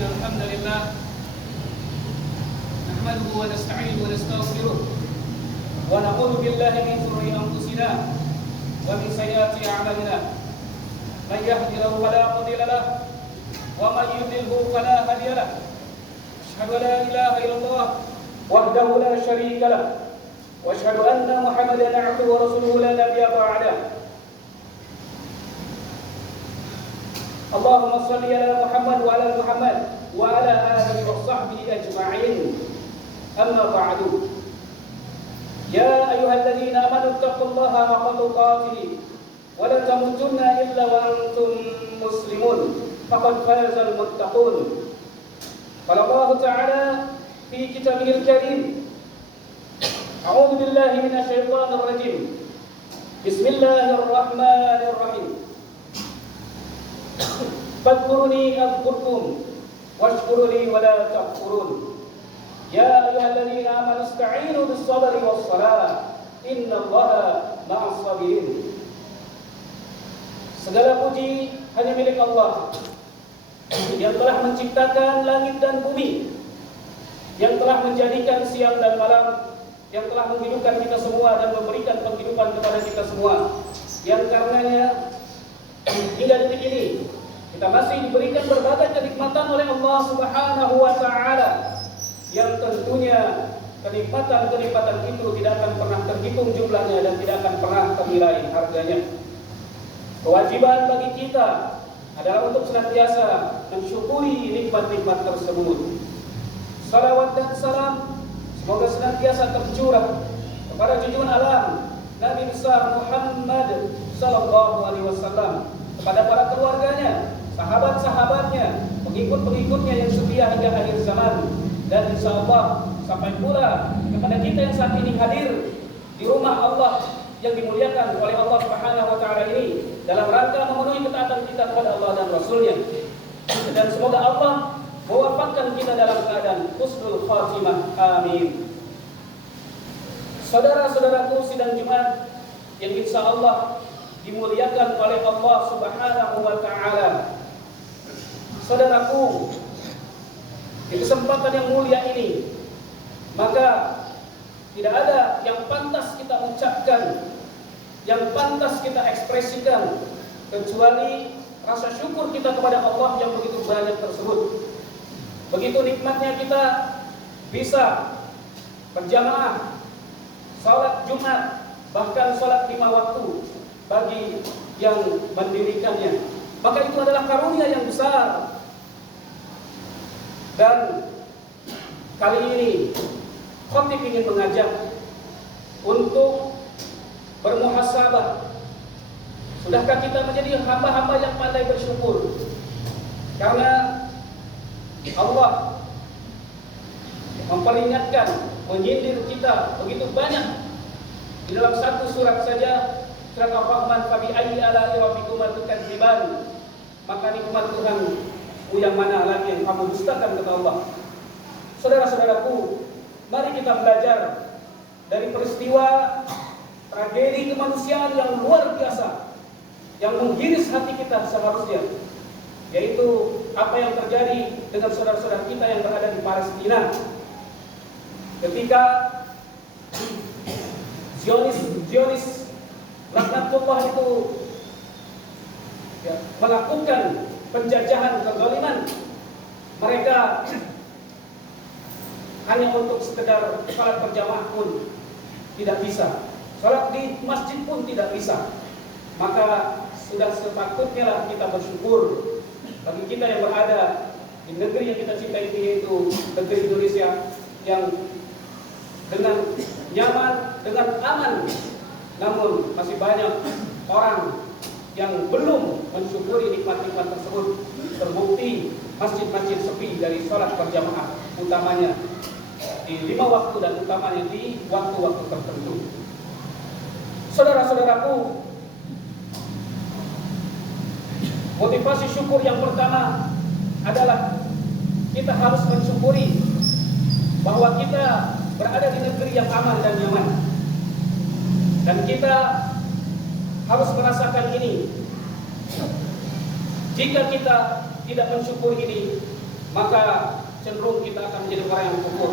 إن الحمد لله نحمده ونستعينه ونستغفره ونعوذ بالله من شرور أنفسنا ومن سيئات أعمالنا من يهده الله فلا مضل له ومن يضلل فلا هادي له أشهد أن لا إله إلا الله وحده لا شريك له وأشهد أن محمدا عبده ورسوله لا نبي بعده اللهم صل على محمد وعلى محمد وعلى آله وصحبه أجمعين أما بعد يا أيها الذين آمنوا اتقوا الله حق تقاته ولا تموتن إلا وأنتم مسلمون فقد فاز المتقون قال الله تعالى في كتابه الكريم أعوذ بالله من الشيطان الرجيم بسم الله الرحمن الرحيم فاذكروني أذكركم واشكروا لي ولا تكفرون يا أيها الذين آمنوا استعينوا بالصبر والصلاة إن الله مع الصابرين. Segala puji hanya milik Allah yang telah menciptakan langit dan bumi, yang telah menjadikan siang dan malam, yang telah menghidupkan kita semua dan memberikan penghidupan kepada kita semua, yang karenanya hingga detik ini kita masih diberikan berbagai kenikmatan oleh Allah Subhanahu wa Ta'ala, yang tentunya kenikmatan-kenikmatan itu tidak akan pernah terhitung jumlahnya dan tidak akan pernah ternilai harganya. Kewajiban bagi kita adalah untuk senantiasa mensyukuri nikmat-nikmat tersebut. Salawat dan salam semoga senantiasa tercurah kepada junjungan alam Nabi besar Muhammad sallallahu alaihi wasallam, kepada para keluarganya, sahabat-sahabatnya, pengikut-pengikutnya yang setia hingga akhir zaman, dan insyaallah sampai pula kepada kita yang saat ini hadir di rumah Allah yang dimuliakan oleh Allah Subhanahu wa Ta'ala ini dalam rangka memenuhi ketaatan kita kepada Allah dan Rasulnya. Dan semoga Allah mewafatkan kita dalam keadaan husnul khatimah. Amin. Saudara-saudaraku sidang Jumat yang insyaallah dimuliakan oleh Allah Subhanahu wa Ta'ala. Saudaraku, di kesempatan yang mulia ini, maka tidak ada yang pantas kita ucapkan, yang pantas kita ekspresikan, kecuali rasa syukur kita kepada Allah yang begitu banyak tersebut. Begitu nikmatnya kita bisa berjamaah salat Jumat, bahkan salat 5 waktu bagi yang mendirikannya, maka itu adalah karunia yang besar. Dan kali ini khatib ingin mengajak untuk bermuhasabah. Sudahkah kita menjadi hamba-hamba yang pandai bersyukur? Karena Allah memperingatkan, menyindir kita begitu banyak di dalam satu surat saja, surat Ar-Rahman, "Fabi ayyi ala'i rabbikuma tukadziban?" Maka nikmat Tuhanmu yang mana lagi yang kamu dustakan, kata Allah. Saudara-saudaraku, mari kita belajar dari peristiwa tragedi kemanusiaan yang luar biasa yang menggiris hati kita seharusnya, yaitu apa yang terjadi dengan saudara-saudara kita yang berada di Palestina ketika Zionis laknatullah itu melakukan penjajahan kezaliman. Mereka hanya untuk sekedar salat berjamaah pun tidak bisa, salat di masjid pun tidak bisa. Maka sudah sepatutnya lah kita bersyukur bagi kita yang berada di negeri yang kita cintai ini, yaitu negeri Indonesia, yang dengan nyaman, dengan aman. Namun masih banyak orang yang belum mensyukuri nikmat-nikmat tersebut. Terbukti masjid-masjid sepi dari salat berjamaah, utamanya di 5 waktu dan utamanya di waktu-waktu tertentu. Saudara-saudaraku, motivasi syukur yang pertama adalah kita harus mensyukuri bahwa kita berada di negeri yang aman dan nyaman. Dan kita harus merasakan ini. Jika kita tidak mensyukuri ini, maka cenderung kita akan menjadi orang yang kufur.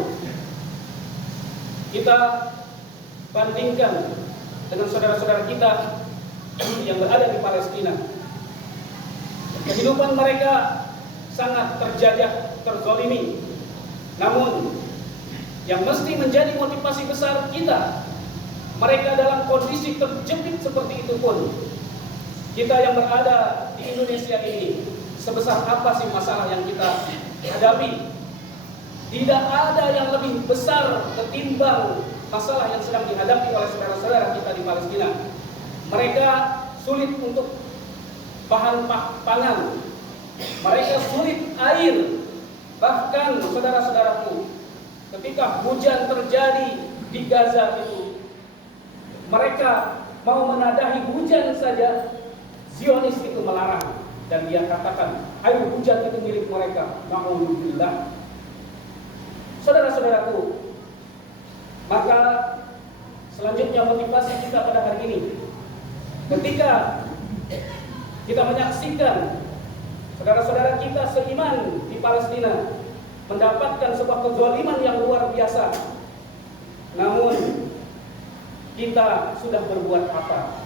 Kita bandingkan dengan saudara-saudara kita yang berada di Palestina. Kehidupan mereka sangat terjajah, terzalimi. Namun yang mesti menjadi motivasi besar kita, mereka dalam kondisi terjepit seperti itu pun, kita yang berada di Indonesia ini, sebesar apa sih masalah yang kita hadapi? Tidak ada yang lebih besar ketimbang masalah yang sedang dihadapi oleh saudara-saudara kita di Palestina. Mereka sulit untuk bahan pangan, mereka sulit air. Bahkan saudara-saudaraku, ketika hujan terjadi di Gaza itu, mereka mau menadahi hujan saja, Zionis itu melarang. Dan dia katakan, air hujan itu milik mereka. Na'udzubillah. Saudara-saudaraku, maka selanjutnya motivasi kita pada hari ini, ketika kita menyaksikan saudara-saudara kita seiman di Palestina mendapatkan sebuah kezaliman yang luar biasa, namun kita sudah berbuat apa?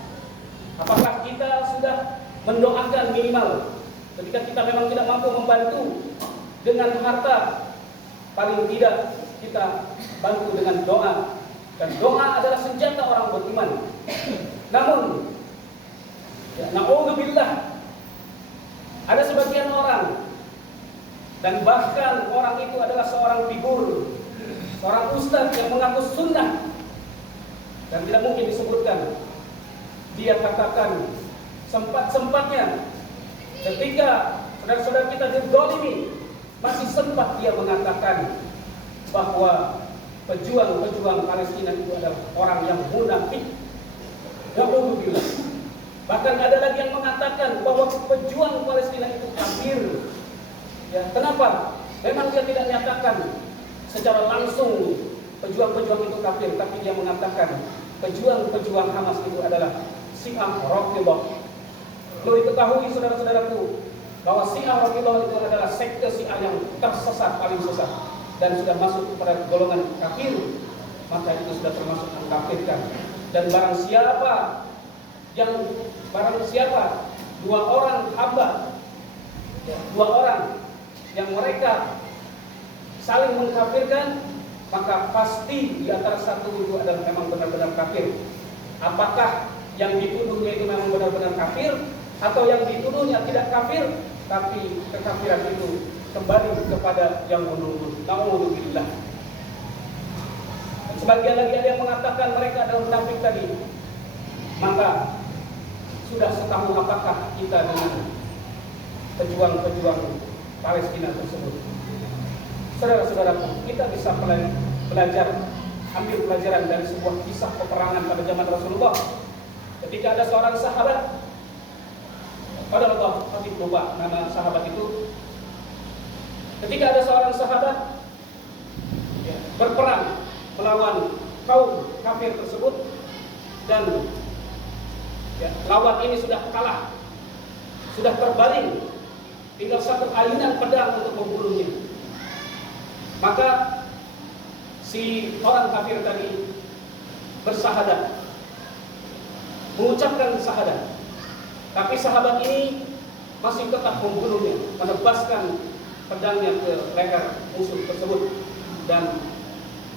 Apakah kita sudah mendoakan minimal ketika kita memang tidak mampu membantu dengan harta? Paling tidak kita bantu dengan doa, dan doa adalah senjata orang beriman. Namun ya, na'udzubillah, ada sebagian orang, dan bahkan orang itu adalah seorang figur, seorang ustadz yang mengaku sunnah, dan tidak mungkin disebutkan. Dia katakan sempat-sempatnya ketika saudara-saudara kita dizalimi, masih sempat dia mengatakan bahwa pejuang-pejuang Palestina itu adalah orang yang munafik. Na'udzubillah. Bahkan ada lagi yang mengatakan bahwa pejuang Palestina itu kafir. Ya, kenapa? Memang dia tidak nyatakan secara langsung pejuang-pejuang itu kafir, tapi dia mengatakan pejuang-pejuang Hamas itu adalah Syiah Rafidhah. Perlu diketahui saudara-saudaraku bahwa Syiah Rafidhah itu adalah sekte Syiah yang tersesat, paling sesat, dan sudah masuk kepada golongan kafir, maka itu sudah termasuk mengkafirkan. Dan barang siapa dua orang hamba, dua orang yang mereka saling mengkafirkan, maka pasti di antara satu itu adalah memang benar-benar kafir. Apakah yang dituduhnya itu memang benar-benar kafir, atau yang dituduhnya tidak kafir, tapi kekafiran itu kembali kepada yang menunggu. Na'udzubillah. Dan sebagian lagi ada yang mengatakan mereka adalah munafik tadi. Maka sudah setahu apakah kita dengan pejuang-pejuang Palestina tersebut? Saudara-saudaraku, kita bisa belajar, ambil pelajaran dari sebuah kisah peperangan pada zaman Rasulullah. Ketika ada seorang sahabat, pada Allah, tapi lupa nama sahabat itu. Ketika ada seorang sahabat berperang melawan kaum kafir tersebut, dan lawan ini sudah kalah, sudah terbaring, tinggal satu ayunan pedang untuk membunuhnya. Maka si orang kafir tadi bersahadat, mengucapkan syahadat. Tapi sahabat ini masih tetap membunuhnya, menebaskan pedangnya ke leher musuh tersebut, dan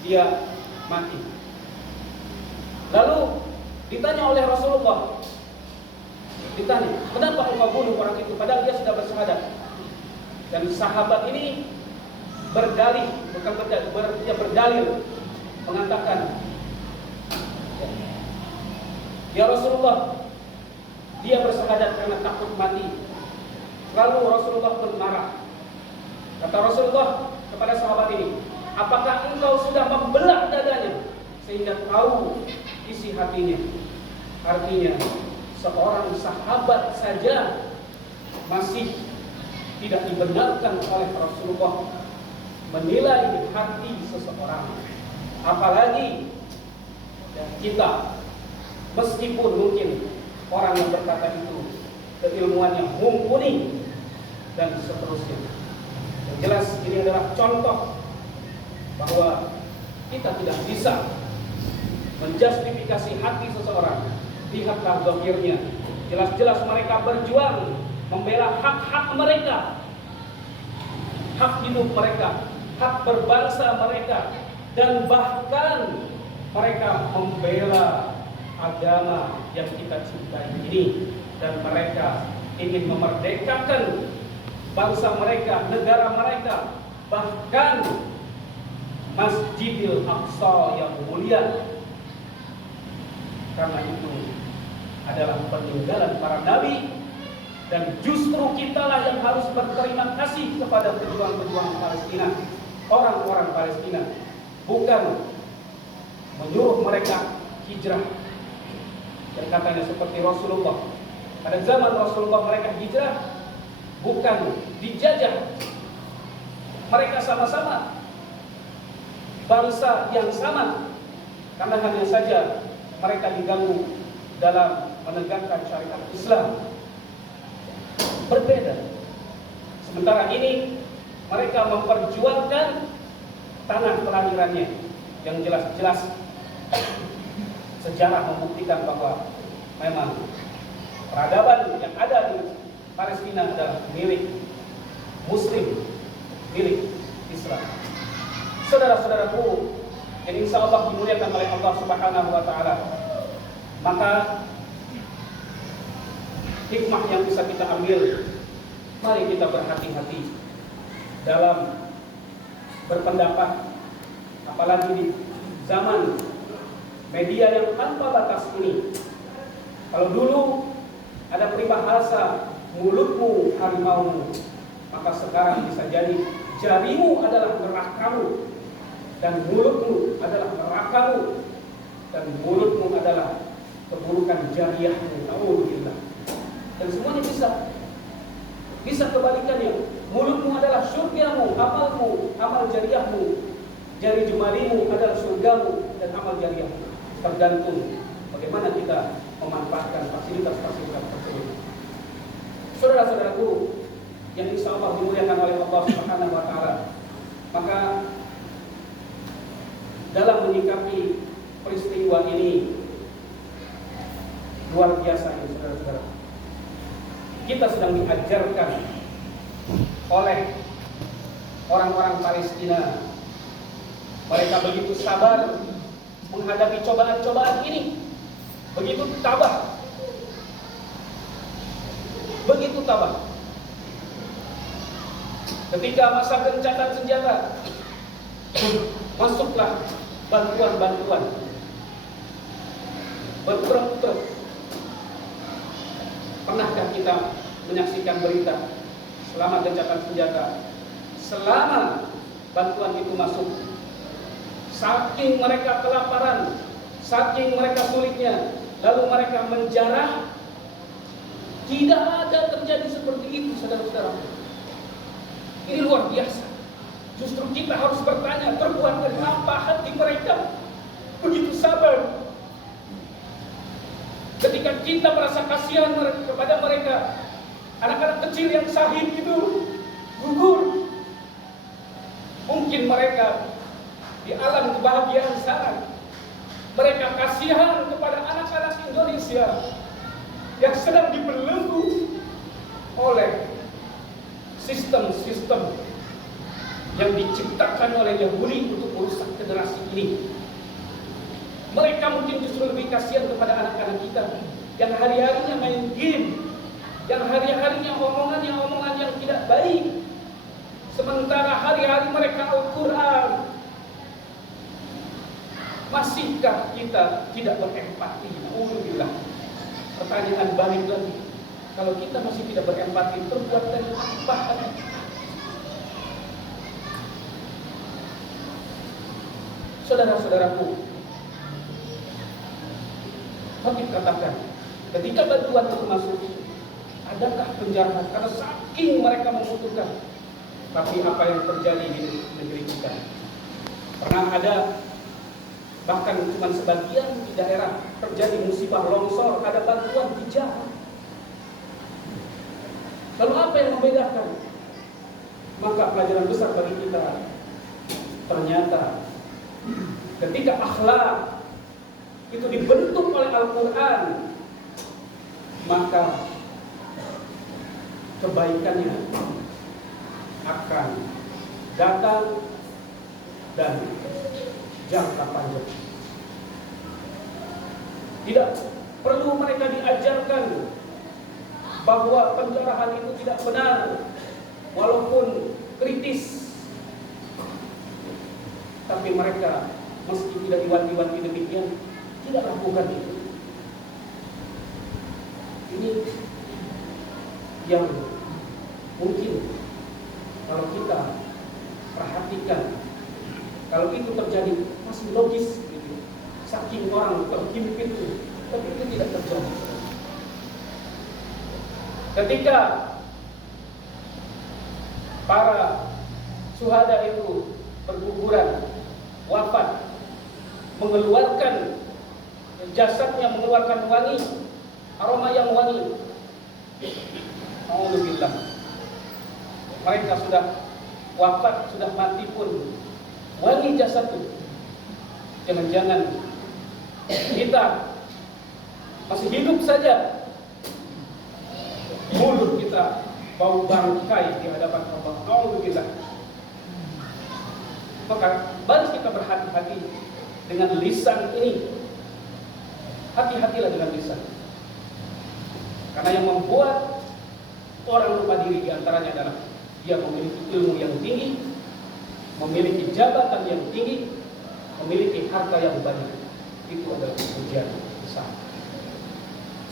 dia mati. Lalu ditanya oleh Rasulullah, ditanya, kenapa engkau bunuh orang itu padahal dia sudah bersyahadat? Dan sahabat ini berdalih, dia berdalil mengatakan, ya Rasulullah, dia bersyahadat karena takut mati. Lalu Rasulullah pun marah. Kata Rasulullah kepada sahabat ini, apakah engkau sudah membelah dadanya sehingga tahu isi hatinya? Artinya seorang sahabat saja masih tidak dibenarkan oleh Rasulullah menilai hati seseorang, apalagi kita. Meskipun mungkin orang yang berkata itu keilmuannya mumpuni dan seterusnya, dan jelas ini adalah contoh bahwa kita tidak bisa menjustifikasi hati seseorang. Lihatlah zahirnya. Jelas-jelas mereka berjuang membela hak-hak mereka, hak hidup mereka, hak berbangsa mereka, dan bahkan mereka membela agama yang kita cintai ini, dan mereka ingin memerdekakan bangsa mereka, negara mereka, bahkan Masjidil Aqsa yang mulia. Karena itu adalah peninggalan para nabi, dan justru kitalah yang harus berterima kasih kepada pejuang-pejuang Palestina, orang-orang Palestina, bukan menyuruh mereka hijrah. Dan katanya seperti Rasulullah, pada zaman Rasulullah mereka hijrah, bukan dijajah. Mereka sama-sama bangsa yang sama, karena hanya saja mereka diganggu dalam menegakkan syariat Islam. Berbeda. Sementara ini mereka memperjuangkan tanah kelahirannya, yang jelas-jelas sejarah membuktikan bahwa memang peradaban yang ada di Palestina adalah milik Muslim, milik Islam. Saudara-saudaraku yang insya Allah dimuliakan oleh Allah Subhanahu wa Ta'ala, maka hikmah yang bisa kita ambil, mari kita berhati-hati dalam berpendapat, apalagi di zaman media yang tanpa batas ini. Kalau dulu ada peribahasa mulutmu harimaumu, maka sekarang bisa jadi jarimu adalah nerakamu, dan mulutmu adalah nerakamu, dan mulutmu adalah keburukan jariahmu. Alhamdulillah. Dan semuanya bisa kebalikannya. Mulutmu adalah surgamu, amalmu, amal jariahmu. Jari jemarimu adalah surgamu dan amal jariahmu. Tergantung bagaimana kita memanfaatkan fasilitas-fasilitas tersebut. Saudara-saudaraku yang insya Allah dimuliakan oleh Allah Subhanahu wa Ta'ala, maka dalam menyikapi peristiwa ini luar biasa ini, saudara-saudara. Kita sedang diajarkan oleh orang-orang Palestina. Mereka begitu sabar menghadapi cobaan-cobaan ini, begitu tabah, begitu tabah. Ketika masa gencatan senjata, masuklah bantuan-bantuan berputar-putar. Pernahkah kita menyaksikan berita selama gencatan senjata, selama bantuan itu masuk, saking mereka kelaparan, saking mereka sulitnya, lalu mereka menjarah? Tidak ada terjadi seperti itu, saudara-saudara. Ini luar biasa. Justru kita harus bertanya, berbuat dari apa hati mereka begitu sabar? Ketika kita merasa kasihan kepada mereka, anak-anak kecil yang syahid itu gugur. Mungkin mereka di alam kebahagiaan sana, mereka kasihan kepada anak-anak Indonesia yang sedang dibelenggu oleh sistem-sistem yang diciptakan oleh Yahudi untuk merusak generasi ini. Mereka mungkin justru lebih kasihan kepada anak-anak kita yang hari-harinya main game, yang hari-harinya omongan yang tidak baik, sementara hari-hari mereka Al-Quran. Masihkah kita tidak berempati? Alhamdulillah. Pertanyaan balik lagi, kalau kita masih tidak berempati, terbuat dari apa? Saudara-saudaraku, Habib katakan, ketika bantuan itu masuk, adakah penjarahan? Karena saking mereka membutuhkan. Tapi apa yang terjadi di negeri kita? Pernah ada, bahkan cuma sebagian di daerah terjadi musibah longsor, ada bantuan dijauh. Lalu apa yang membedakan? Maka pelajaran besar bagi kita, ternyata ketika akhlak itu dibentuk oleh Al-Quran, maka kebaikannya akan datang dan jangka panjang. Tidak perlu mereka diajarkan bahwa penjarahan itu tidak benar, walaupun kritis. Tapi mereka meski tidak diwanti-wanti demikian, tidak lakukan itu. Ini yang mungkin kalau kita perhatikan, kalau itu terjadi masih logis gitu. Saking orang terhimpit itu, tapi itu tidak terjadi. Ketika para syuhada itu berguguran, wafat, mengeluarkan jasadnya, mengeluarkan wangi, aroma yang wangi. Alhamdulillah, mereka sudah wafat, sudah mati pun wangi jasad itu. Jangan-jangan kita masih hidup saja, mulut kita bau bangkai di hadapan Allah. Alhamdulillah. Maka harus kita berhati-hati dengan lisan ini. Hati-hatilah dengan lisan. Karena yang membuat orang lupa diri diantaranya adalah dia memiliki ilmu yang tinggi, memiliki jabatan yang tinggi, memiliki harta yang banyak. Itu adalah ujian besar.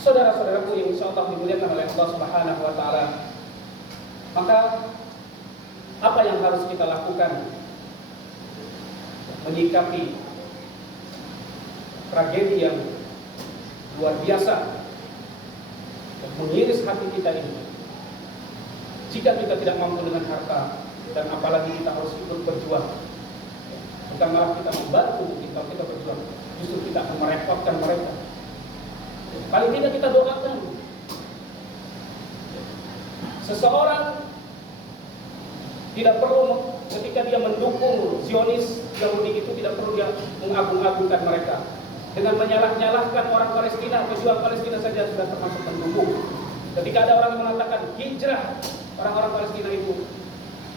Saudara-saudaraku yang insyaallah dimuliakan oleh Allah Subhanahu wa taala, maka apa yang harus kita lakukan menyikapi tragedi yang luar biasa mengiris hati kita ini? Jika kita tidak mampu dengan harta, dan apalagi kita harus ikut berjuang, bukan malah kita membantu kita berjuang, justru kita akan merepotkan mereka. Paling tidak kita doakan. Seseorang tidak perlu ketika dia mendukung Zionis Yahudi itu, tidak perlu dia mengagung-agungkan mereka. Dengan menyalah-nyalahkan orang Palestina, pejuang Palestina saja sudah termasuk pendukung. Ketika ada orang yang mengatakan hijrah orang-orang Palestina itu,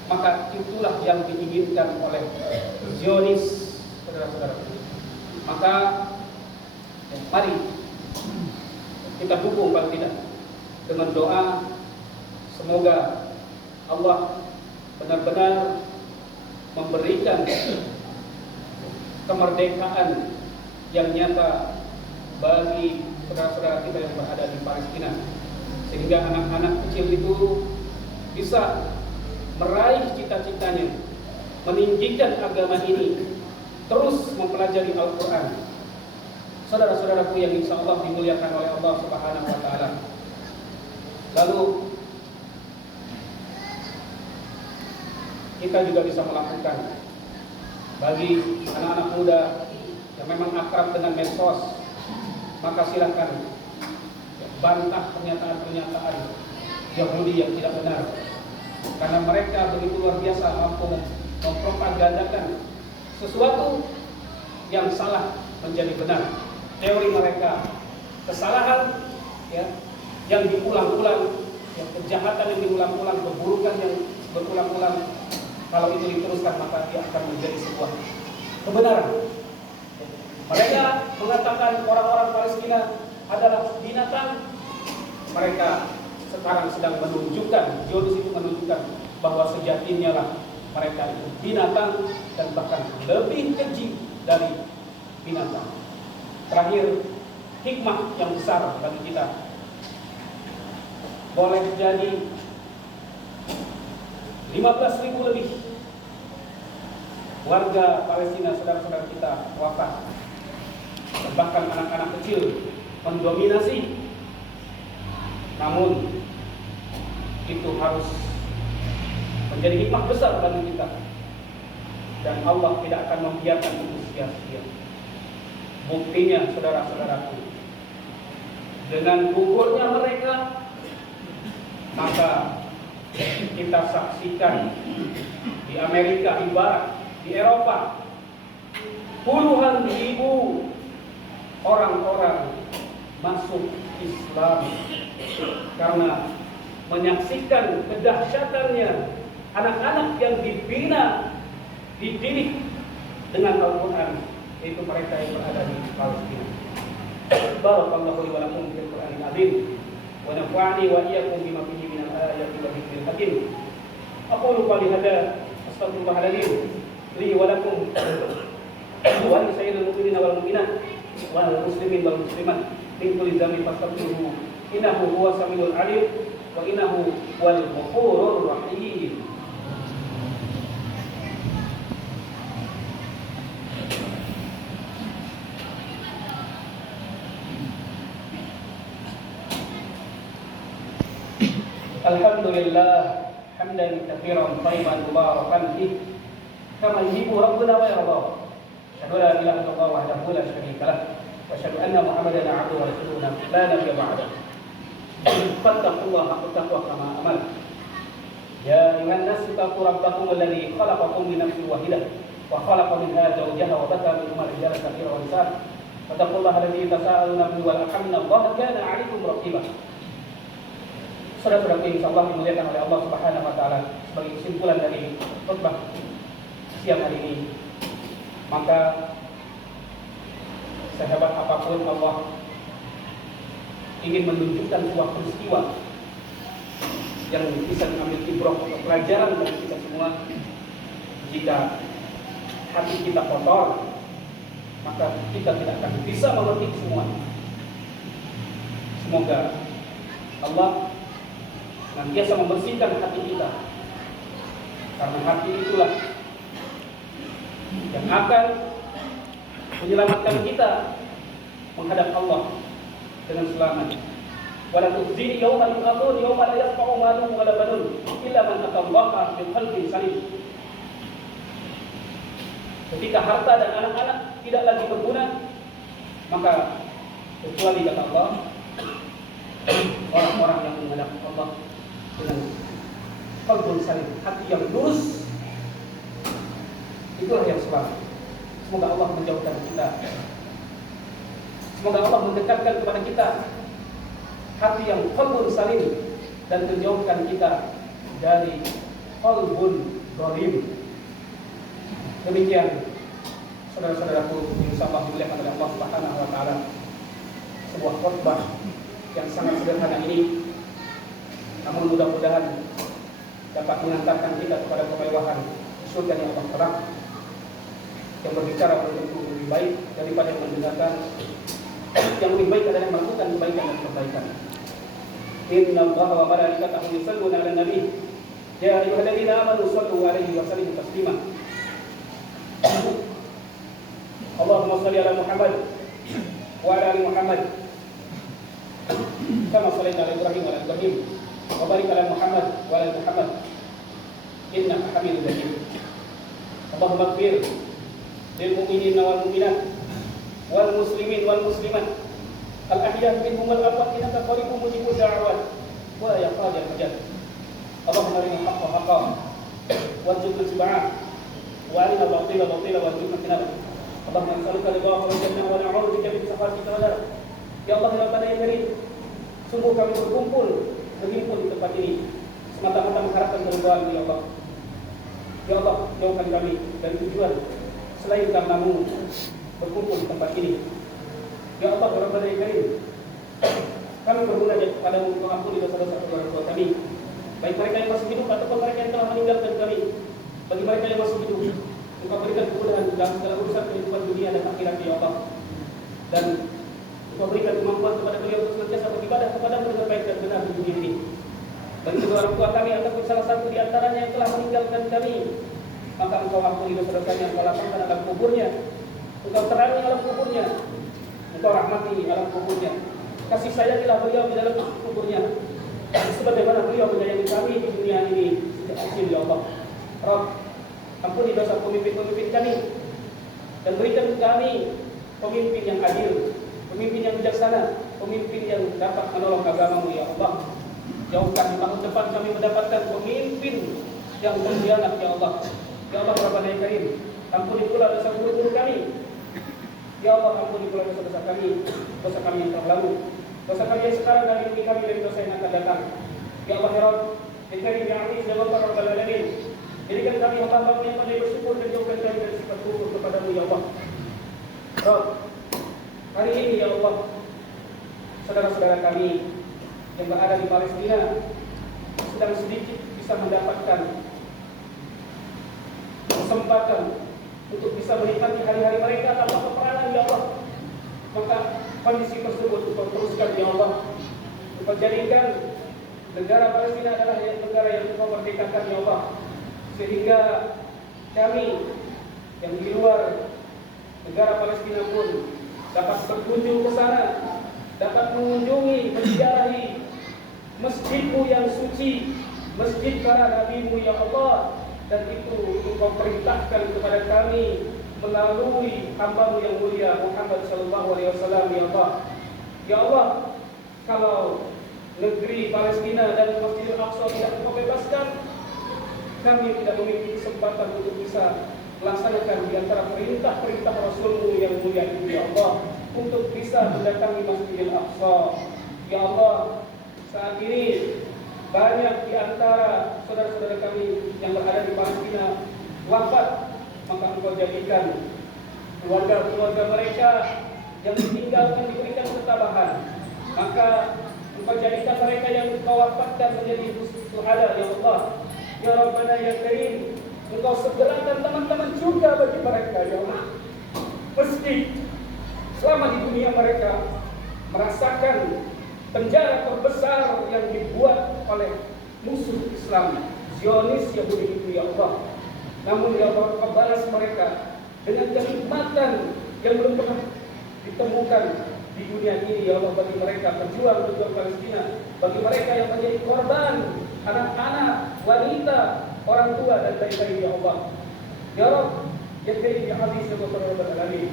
maka itulah yang diinginkan oleh Zionis, saudara-saudara. Maka mari kita dukung paling tidak dengan doa, semoga Allah benar-benar memberikan kemerdekaan yang nyata bagi saudara-saudara kita yang berada di Palestina, sehingga anak-anak kecil itu bisa meraih cita-citanya, meninggikan agama ini, terus mempelajari Al-Quran. Saudara-saudaraku yang insya Allah dimuliakan oleh Allah Subhanahu wa taala. Lalu kita juga bisa melakukan bagi anak-anak muda yang memang akrab dengan medsos, maka silakan bantah pernyataan-pernyataan Yahudi yang tidak benar, karena mereka begitu luar biasa mampu mempropagandakan sesuatu yang salah menjadi benar. Teori mereka, kesalahan ya, yang diulang-ulang, ya, kejahatan yang diulang-ulang, keburukan yang berulang-ulang, kalau itu diteruskan maka dia akan menjadi sebuah kebenaran. Mereka mengatakan orang-orang Palestina adalah binatang. Mereka sekarang sedang menunjukkan, Zionis itu menunjukkan bahwa sejatinya lah mereka itu binatang dan bahkan lebih keji dari binatang. Terakhir, hikmah yang besar bagi kita, boleh jadi 15.000 lebih warga Palestina, saudara-saudara kita wafat, bahkan anak-anak kecil mendominasi. Namun itu harus menjadi hikmah besar bagi kita, dan Allah tidak akan membiarkan itu sia-sia. Buktinya saudara-saudaraku, dengan gugurnya mereka, maka kita saksikan di Amerika, di Barat, di Eropa, puluhan ribu orang-orang masuk Islam karena menyaksikan kedahsyatannya anak-anak yang dibina, dididik dengan Al-Quran, yaitu mereka yang berada di Palestina. Barakallahu li wa lakum fil Qur'anil azim wa nafa'ani wa iyyakum bima fihi minal ayati wa dzikril hakim. Aqulu qali hadza astaghfirullahaladzim li wa lakum wa li sayyidil mu'minina wal mu'minat wal muslimin wal muslimat min kulli dhanbin fastaghfiruhu innahu huwas samiul alim wa innahu wal ghafurur rahim. Alhamdulillah hamdan katsiran thayyiban mubarakan fih kama yuhibbu rabbuna wa yarda. Asyhadu an la ilaha illallah wahdahu la syarika lah wa asyhadu anna Muhammadan 'abduhu wa rasuluhu la nabiyya ba'dahu. Fattaqullaha haqqa taqwa kama amara. Ya ayyuhan nas taqu rabbakum alladzi khalaqakum min nafsin wahidah wa khalaqa minha zawjaha wa batha minhuma rijalan katsiran wa nisaa. Fattaqullaha alladzi tasaaluna bihi wal arham innallaha kana 'alaykum raqiba. Saudara-saudara yang insyaallah dimuliakan oleh Allah Subhanahu wa taala, sebagai kesimpulan dari khutbah siang hari ini, maka sehebat apapun Allah ingin menunjukkan sebuah peristiwa yang bisa diambil ibrah atau pelajaran bagi kita semua. Jika hati kita kotor, maka kita tidak akan bisa memetik semuanya. Semoga Allah senantiasa membersihkan hati kita, karena hati itulah yang akan menyelamatkan kita menghadap Allah dengan selamat. Wala tukhzini yawma yub'atsun yawma la yanfa'u malun wala banun illa man atallaha biqalbin salim. Ketika harta dan anak-anak tidak lagi berguna, maka kecuali kata Allah, orang-orang yang menghadap Allah dengan qalbun salim, hati yang lurus, itulah yang selamat. Semoga Allah menjauhkan kita, semoga Allah mendekatkan kepada kita hati yang qalbun salim dan menjauhkan kita dari qalbun dhalim. Demikian saudara-saudaraku yang insyaallah dimuliakan oleh Allah Subhanahu wa taala, sebuah khutbah yang sangat sederhana ini, namun mudah-mudahan dapat mengantarkan kita kepada kemewahan surga yang Allah terang, yang berbicara tentu lebih baik daripada yang mendengarkan. Yang lebih baik adalah yang melakukan kebaikan dan kebaikan. Inna Allaha wa malaikatahu yusholluna 'alan nabi ya ayyuhalladzina amanu shallu 'alaihi wa sallimu taslima. Allahumma shalli ala Muhammad wa ala ali Muhammad kama shallaita ala Ibrahim wa ala Ibrahim wa barik ala Muhammad wa ala Muhammad innaka Hamidum Majid. Allahumma ighfir lil mu'minina wal mu'minat wal muslimin wal muslimat al ahya minhum wal amwat innaka qaribun mujibud da'awat wa ya qadil hajat. Allahumma arina al-haqqa haqqan warzuqna ittiba'ah wa arina al-batila batila warzuqna ijtinabah. Allahumma nas'aluka ridhaka wal jannah wa na'udzu bika min sakhatika wa nar. Ya Allah ya Rabbana ya Karim, sungguh kami berhimpun di tempat ini semata-mata mengharapkan keridhaan ya Allah. Ya Allah, jauhkan kami dari tujuan selain karenamu berkumpul di tempat ini. Ya Allah ya Rabbana ya Karim, kami bermunajat kepadamu untuk mengampuni dosa-dosa kedua orang tua kami, baik mereka yang masih hidup ataupun mereka yang telah meninggalkan kami. Bagi mereka yang masih hidup, Engkau berikan kemudahan dalam segala urusan kehidupan dunia dan akhirat ya Allah, dan Engkau berikan kemampuan kepada beliau untuk senantiasa beribadah kepadamu dengan baik dan benar di dunia ini. Bagi kedua orang tua kami ataupun salah satu di antaranya yang telah meninggalkan kami, maka Engkau ampuni dosa-dosanya, Engkau lapangkan alam kuburnya, Engkau terangi alam kuburnya, Engkau rahmati alam kuburnya, kasih sayangilah beliau di dalam kuburnya sebagaimana beliau menyayangi kami di dunia ini sejak kecil ya Allah. Rabb, ampuni dosa pemimpin-pemimpin kami dan berikan kami pemimpin yang adil, pemimpin yang bijaksana, pemimpin yang dapat menolong agamamu ya Allah. Jauhkan di tahun depan kami mendapatkan pemimpin yang berkhianat, ya Allah. Ya Allah Rabbana ya Karim, ampuni pula dosa guru-guru kami. Ya Allah, ampuni pula dosa-dosa kami, dosa kami yang telah lalu, dosa kami yang sekarang, dan lindungi kami dari dosa yang akan datang. Ya Allah ya Rabb, ya Karim ya Aziz ya Ghaffar Rabbal Alamin, jadikan kami hamba-Mu yang pandai bersyukur dan jauhkan kami dari sifat kufur kepadamu, ya Allah. Rabb, hari ini ya Allah, saudara-saudara kami yang berada di Palestina sedang sedikit bisa mendapatkan kesempatan untuk bisa menikmati hari-hari mereka tanpa peperangan, ya Allah. Maka kondisi tersebut Engkau teruskan, ya Allah. Engkau jadikan negara Palestina adalah negara yang Engkau merdekakan, ya Allah, sehingga kami yang di luar negara Palestina pun dapat berkunjung ke sana, dapat mengunjungi, menziarahi masjid-Mu yang suci, masjid para nabi-Mu, ya Allah. Dan itu Engkau perintahkan kepada kami melalui hamba-Mu yang mulia Muhammad sallallahu alaihi wasallam, ya Allah. Ya Allah, kalau negeri Palestina dan Masjidil Aqsa tidak Engkau bebaskan, kami tidak memiliki kesempatan untuk bisa melaksanakan di antara perintah-perintah Rasul-Mu yang mulia itu, ya Allah, untuk bisa mendatangi Masjidil Aqsa. Ya Allah, saat ini banyak di antara saudara-saudara kami yang berada di Palestina wafat, maka Engkau jadikan keluarga-keluarga mereka yang ditinggalkan diberikan ketabahan. Maka Engkau jadikan mereka yang Engkau wafatkan menjadi syuhada, ya Allah. Ya Rabbana ya Karim, Engkau segerakan teman-teman juga bagi mereka, ya Allah. Meski selama di dunia mereka merasakan penjara terbesar yang dibuat oleh musuh Islam, Zionis Yahudi itu, ya Allah. Namun ya Allah, Kau balas mereka dengan kenikmatan yang belum pernah ditemukan di dunia ini, ya Allah, bagi mereka pejuang-pejuang Palestina, bagi mereka yang menjadi korban, anak-anak, wanita, orang tua dan lain-lain, ya Allah. Ya Rabb, ya Karim ya Aziz ya Ghaffar Rabbal Alamin,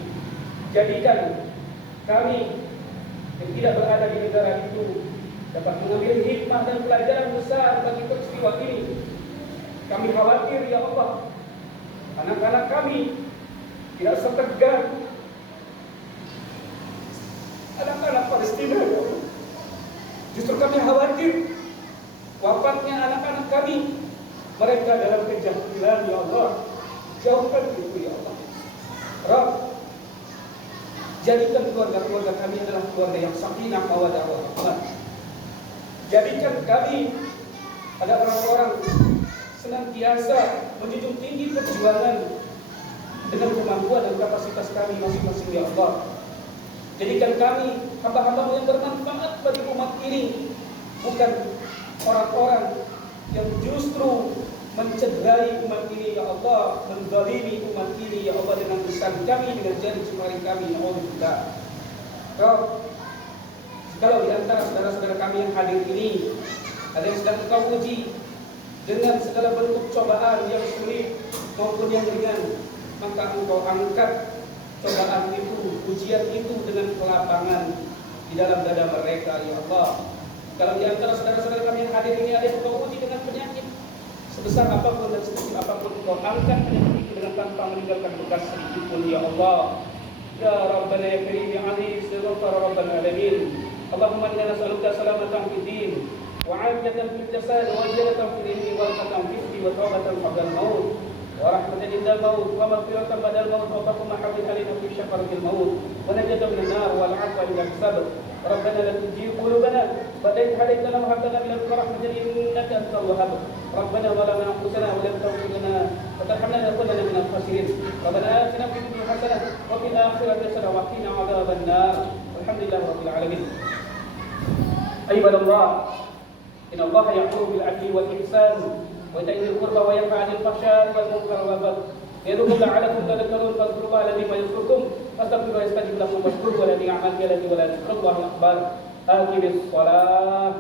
jadikan kami yang tidak berada di negara itu dapat mengambil hikmah dan pelajaran besar bagi peristiwa ini. Kami khawatir, ya Allah, anak-anak kami tidak setegar anak-anak Palestina, ya Allah. Justru kami khawatir wafatnya anak-anak kami, mereka dalam kejahilan, ya Allah. Jauhkan itu, ya Allah. Rabb, jadikan keluarga-keluarga kami adalah keluarga yang sakinah mawaddah warahmah. Jadikan kami pada orang-orang senantiasa menjunjung tinggi perjuangan dengan kemampuan dan kapasitas kami masing-masing, ya Allah. Jadikan kami hamba-hamba-Mu yang bermanfaat bagi umat ini, bukan orang-orang yang justru mencederai umat ini, ya Allah, menzalimi umat ini, ya Allah, dengan lisan kami, dengan jari jemari kami, naudzubillah. Kalau di antara saudara-saudara kami yang hadir ini ada yang sedang Engkau uji dengan segala bentuk cobaan yang sulit maupun yang ringan, maka Engkau angkat cobaan itu, ujian itu dengan kelapangan di dalam dada mereka, ya Allah. Kalau di antara saudara-saudara kami yang hadir ini ada yang Engkau uji dengan penyakit sebesar apapun dan sekecil apapun, Engkau angkat penyakit itu dengan tanpa meninggalkan bekas sedikit pun, ya Allah. Ya Rabbana ya Karim ya Aziz ya Ghaffar Rabbal Alamin. Allahumma inna nas'aluka salamatan fid din wa 'afiyatan fil jasad wa zinatan fil ilmi wa rahmatan fid di wa tawbatan qabla al-maut wa rahmatan inda al-maut wa maghfiratan ba'da al-maut wa taqwa hawli alaina fi syafaratil maut wa najatan min an-nar wal 'afwa min al-sabr. ربنا لا تزغ قلوبنا بعد إذ هديتنا وهب لنا من لدنك رحمة إنك أنت الوهاب. ربنا ظلمنا أنفسنا وإن لم تغفر لنا وترحمنا لنكونن من الخاسرين. ربنا آتنا في الدنيا حسنة وفي الآخرة حسنة وقنا عذاب النار. والحمد لله رب العالمين. عباد الله، إن الله يأمر بالعدل والإحسان وإيتاء ذي القربى وينهى عن الفحشاء والمنكر والبغي يعظكم لعلكم تذكرون. فاذكروا الله الذي يذكركم واستغفروه يستجب لكم واشكروه على نعمته التي ولا تشكروا الله أكبر. أقم الصلاة.